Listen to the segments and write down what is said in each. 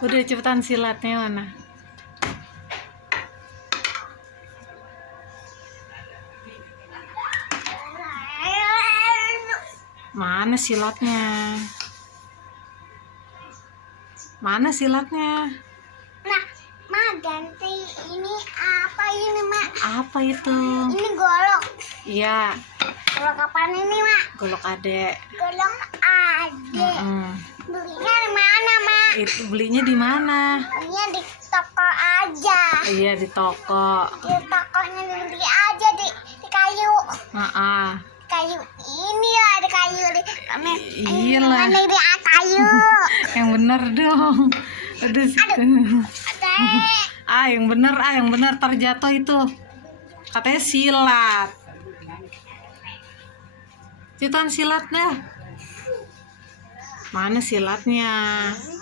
Udah cepetan silatnya mana? Mana silatnya? Mana silatnya? Nah, Ma, ganti ini apa ini, Ma? Apa itu? Ini golok. Iya, Golok apaan ini, Ma? golok adek. Golok adek. Belinya di mana, Ma? Itu belinya di mana? Belinya di toko aja. Iya, di toko. Di tokonya beli aja di kayu. Kayu ini lah, di kayu di kami. Iyalah. Ini di kayu. Yang bener dong. Aduh, situ. Adek. Yang bener terjatuh itu. Katanya silat. Cepetan silatnya. Mana silatnya?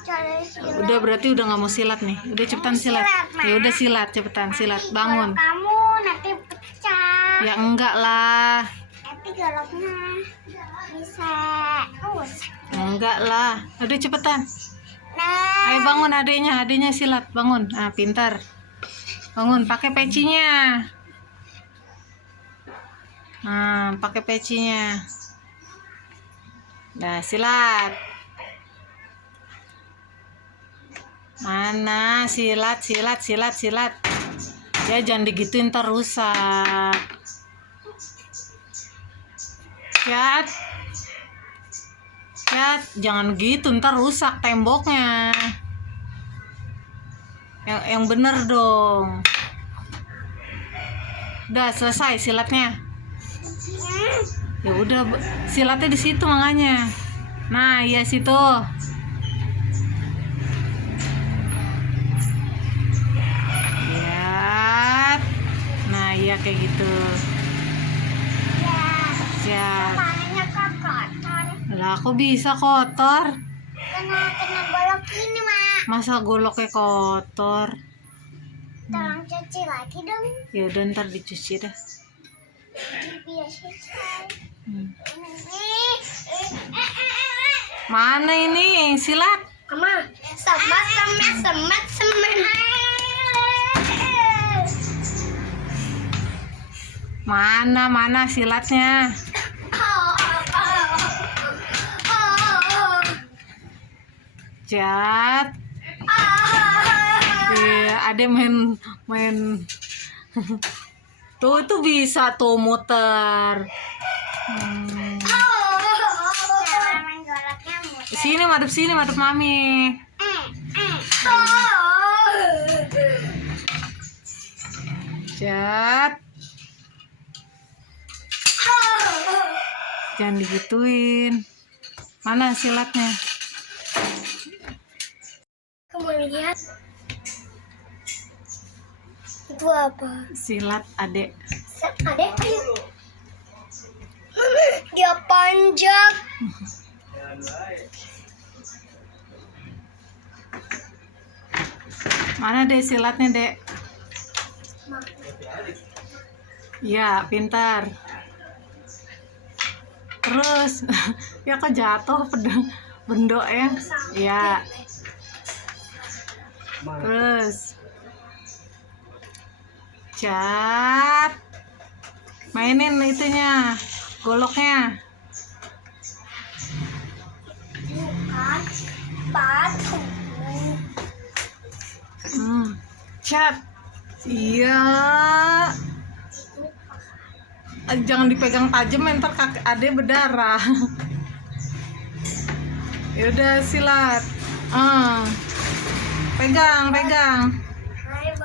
Cari silat. Udah berarti udah nggak mau silat nih. Udah cepetan silat. Ya udah silat, cepetan silat. Bangun. Golok kamu nanti pecah. Ya enggak lah. Tapi goloknya bisa rusak. Enggak lah. Udah cepetan. Nah, Ayo bangun adeknya silat. Bangun. Ah, pintar. Bangun, pakai pecinya. Nah, pakai pecinya. Nah, silat. Mana silat. Ya jangan digituin ntar rusak. Cat, jangan gitu ntar rusak temboknya. Yang bener dong. Udah selesai silatnya. Ya udah, silatnya di situ makanya. Nah, iya situ. Lihat. Nah, iya kayak gitu. Siap. tangannya kok kotor. Lah, kok bisa kotor? Kena golok ini, Mak. Masa goloknya kotor? Tolong cuci lagi dong. Ya udah ntar dicuci dah. Biar selesai. Mana ini silat? Mama, semat. Mana silatnya? Cat. Ada main. Tuh itu bisa tuh muter. Sini madep mami. Cat. Jangan digituin. Mana silatnya? Kamu lihat? Itu apa? Silat adek. Adek, ayo. Dia panjang. Mana dek silatnya dek? Ya pintar. Terus ya kok jatuh bendok ya? Ya. Terus cat. Mainin itunya, goloknya. Bukan batu. Cat. Iya. Jangan dipegang tajam, ntar kaki adek berdarah. Ya udah silat. Pegang.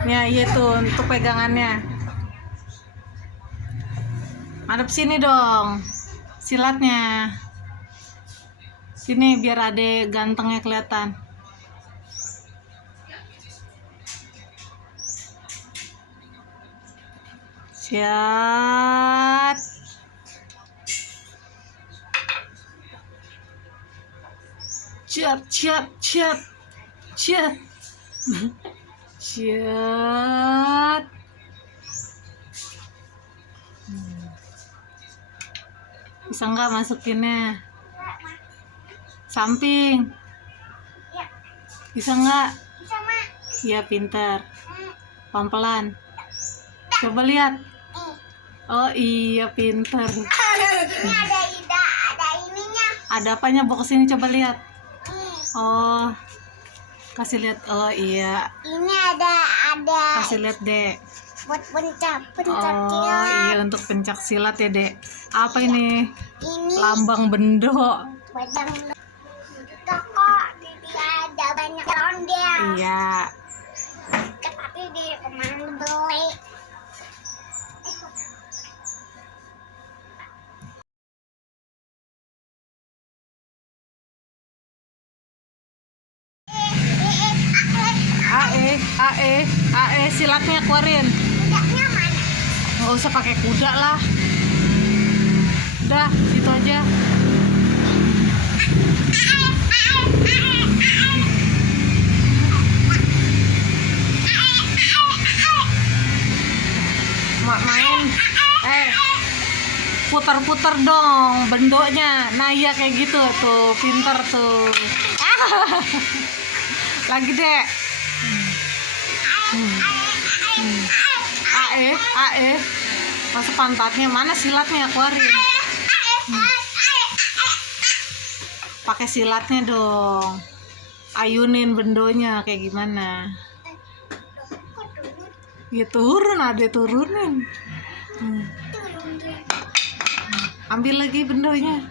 Ya iya tuh untuk pegangannya. Madep sini dong. Silatnya. Sini biar adek gantengnya kelihatan. Siap. Ciat. Bisa nggak masukinnya? Samping. Ya, Bisa nggak? bisa mak. Iya, pintar. Hmm. Pelan-pelan. Coba lihat. Nih. Oh iya, pintar. Ini ada ininya. Ada apanya? Bawa kesini coba lihat. Nih. Oh, kasih lihat. Oh iya, Ini ada kasih lihat dek. buat pencak Oh silat. iya, untuk pencak silat ya dek. Apa ini? Ini Lambang bendo. badang toko. Jadi ada banyak ondel. Iya. Tapi di kemana beli? Silatnya keluarin. Kudanya mana? Nggak usah pakai kuda lah. Udah, gitu aja. Mak main. Putar-putar dong bendonya. Nah iya kayak gitu tuh, pinter tuh. Lagi dek. Masuk pantatnya, mana silatnya, keluarin. Pakai silatnya dong. Ayunin bendonya kayak gimana. Ya turun, ada turunin. Ambil lagi bendonya.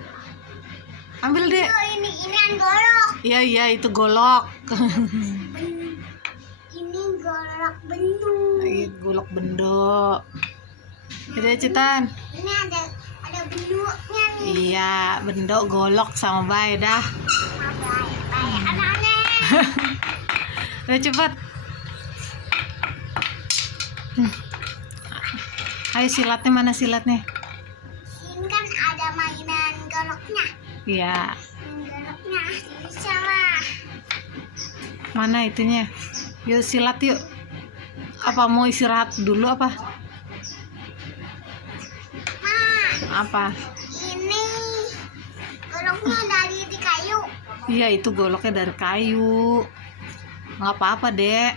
Ambil dek. Oh, ini yang golok. Iya itu golok. Ini golok bendu. Golok bendo. Jadi Citan. Ini ada bendunya nih. Iya, bendo golok sama bae dah. Baik, aneh-aneh. Ayo cepat. Ayo silatnya, mana silatnya? Ini kan ada mainan goloknya. Iya. Goloknya bisa lah. Mana itunya? Yuk silat yuk. Apa mau istirahat dulu apa? Ma, Apa? ini goloknya dari di kayu. Iya, itu goloknya dari kayu. Nggak apa-apa, Dek.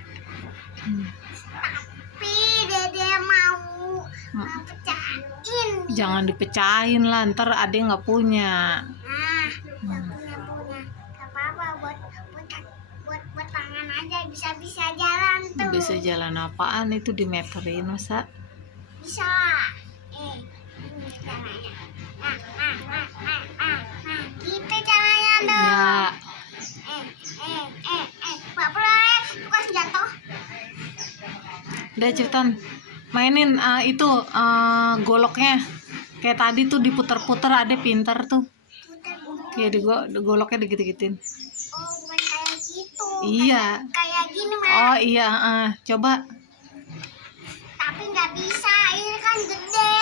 Tapi Dede mau pecahin. Jangan dipecahin lah, ntar adek nggak punya. Nah, punya. Gak apa-apa buat tangan aja bisa jalan tuh. Bisa jalan apaan itu dimeterin masa? Bisa lah. Ini caranya. Nah. Gitu caranya tuh. Ya, Bapak bukan jatuh. udah cepetan. Mainin itu goloknya. Kayak tadi tuh diputer-puter, adek pinter tuh. Kayak goloknya digitu-gituin. Oh, bukan kayak gitu. Iya. Kayak gini, Mak. Oh iya, coba. Tapi nggak bisa, ini kan gede.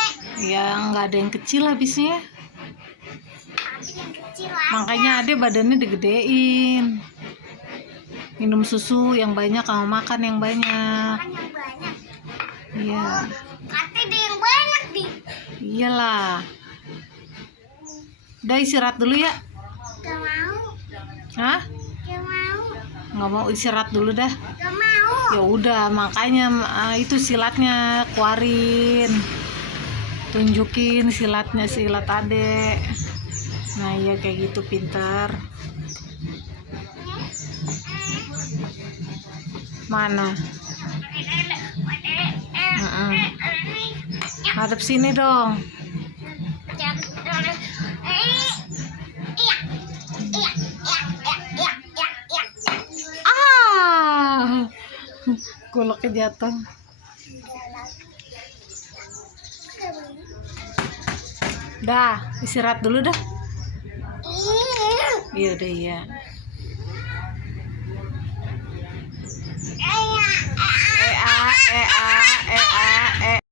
Ya nggak ada yang kecil habisnya. Tapi yang kecil aja. Makanya adek badannya digedein. Minum susu yang banyak, sama makan yang banyak. Kan yang banyak. Iya. Katanya ada yang banyak nih. Iyalah. Udah istirahat dulu ya. Gak mau. Hah? Gak mau. Nggak mau istirahat dulu dah. Gak mau. Ya udah, makanya itu silatnya keluarin. Tunjukin silatnya, silat adek. Nah iya kayak gitu, pinter. Mana? Hadap sini dong. Goloknya jatuh. Dah, istirahat dulu dah. Iya udah iya.